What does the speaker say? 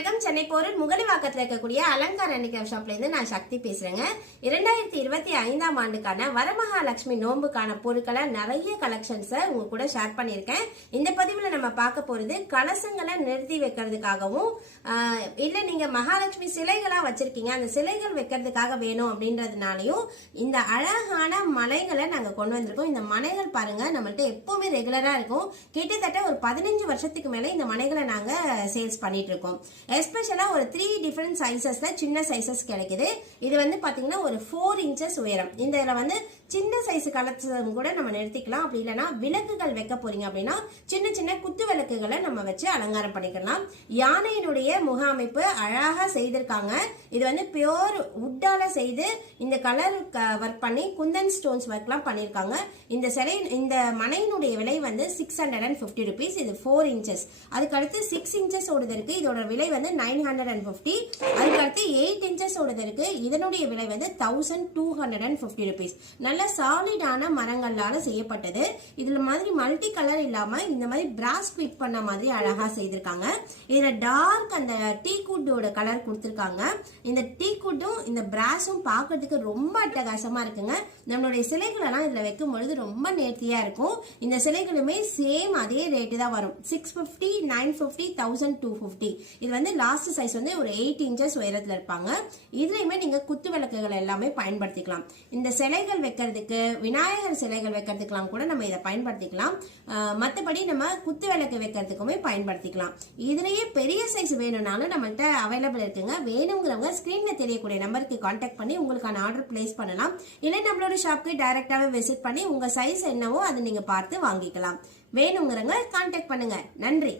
வணக்கம். சென்னை போரூர் முகலிவாக்கத்தில் இருக்கக்கூடிய அலங்கார் ஹேண்டிகிராஃப்ட் ஷாப்ல இருந்து நான் சக்தி பேசுறேங்க. 2025ஆம் ஆண்டுக்கான வரமகாலட்சுமி நோம்புக்கான பொருட்களை நிறைய கலெக்ஷன்ஸை உங்க கூட ஷேர் பண்ணியிருக்கேன். இந்த பதிவுல நம்ம பார்க்க போறது கலசங்களை நிறுத்தி வைக்கிறதுக்காகவும் இல்ல நீங்க மகாலட்சுமி சிலைகளா வச்சிருக்கீங்க, அந்த சிலைகள் வைக்கிறதுக்காக வேணும் அப்படின்றதுனாலையும் இந்த அழகான மலைகளை நாங்க கொண்டு வந்திருக்கோம். இந்த மனைகள் பாருங்க, நம்மள்ட்ட எப்பவுமே ரெகுலரா இருக்கும். கிட்டத்தட்ட ஒரு 15 வருஷத்துக்கு மேல இந்த மனைகளை நாங்க சேல்ஸ் பண்ணிட்டு இருக்கோம். எஸ்பெஷலா ஒரு 3 டிஃபரெண்ட் சைசஸ்ல சின்ன சைசஸ் கிடைக்குது. இது வந்து பாத்தீங்கன்னா ஒரு 4 இன்ச்சஸ் உயரம். இந்த இதுல வந்து சின்ன சைஸ் கலெக்ஷன் கூட நம்ம நிறுத்திக்கலாம். அப்படி இல்லைன்னா விளக்குகள் வைக்க போறீங்க அப்படின்னா சின்ன சின்ன குத்து விளக்குகளை நம்ம வச்சு அலங்காரம் பண்ணிக்கலாம். யானையினுடைய முக அமைப்பு அழகா செய்திருக்காங்க. இது வந்து பியோர் வுட்டால செய்து இந்த கலர் ஒர்க் பண்ணி குந்தன் ஸ்டோன்ஸ் ஒர்க்லாம் பண்ணிருக்காங்க. இந்த மனையினுடைய விலை வந்து 650 rupees. இது 4 இன்ச்சஸ். அதுக்கு அடுத்து 6 இன்ச்சஸ் ஓடுது இருக்கு. இதோட விலை வந்து 950. அதுக்கு அடுத்து 8 இன்ச்சஸ் ஓடுது இருக்கு. இதனுடைய விலை வந்து 1250 rupees. நல்ல சாலிடான மரங்களால செய்யப்பட்டது. இதுல மாதிரி மல்டி கலர் இல்லாம இந்த மாதிரி பிராஸ் கிளிப் பண்ண மாதிரி அழகா செய்திருக்காங்க. இதுல டார்க் அந்த டீக்குட்டோட கலர் கொடுத்திருக்காங்க. இந்த டீக்குட்டும் இந்த பிராஸும் பார்க்கிறதுக்கு ரொம்ப அட்டகாசமா இருக்குங்க. நம்மளுடைய சிலைகள் எல்லாம் இதுல வைக்கும் பொழுது ரொம்ப நேர்த்தியா இருக்கும். இந்த சிலைகளுமே சேம் அதே ரேட்டு தான் வரும். 650, 950, 1250. இது வந்து லாஸ்ட் சைஸ் வந்து ஒரு 8 இன்ச்சஸ் உயரத்துல இருப்பாங்க. இதுலயுமே நீங்க குத்து விளக்குகள் எல்லாமே பயன்படுத்திக்கலாம். இந்த சிலைகள் வைக்கிறதுக்கு, விநாயகர் சிலைகள் வைக்கிறதுக்கெல்லாம் கூட நம்ம இதை பயன்படுத்திக்கலாம். மற்றபடி நம்ம குத்து விளக்கு வைக்கிறதுக்குமே பயன்படுத்திக்கலாம். இதுலயே பெரிய சைஸ் வேணும்னாலும் நம்மள்ட்ட அவைலபிள் இருக்குங்க. வேணுங்கிறவங்க ஸ்கிரீன்ல தெரியக்கூடிய நம்பருக்கு கான்டாக்ட் பண்ணி உங்களுக்கான ஆர்டர் பிளேஸ் பண்ணலாம். இல்லை நம்மளோட ஷாப்க்கு டைரக்டாவே விசிட் பண்ணி உங்க சைஸ் என்னவோ அதை நீங்க பார்த்து வாங்கிக்கலாம். வேணுங்கிறவங்க கான்டாக்ட் பண்ணுங்க. நன்றி.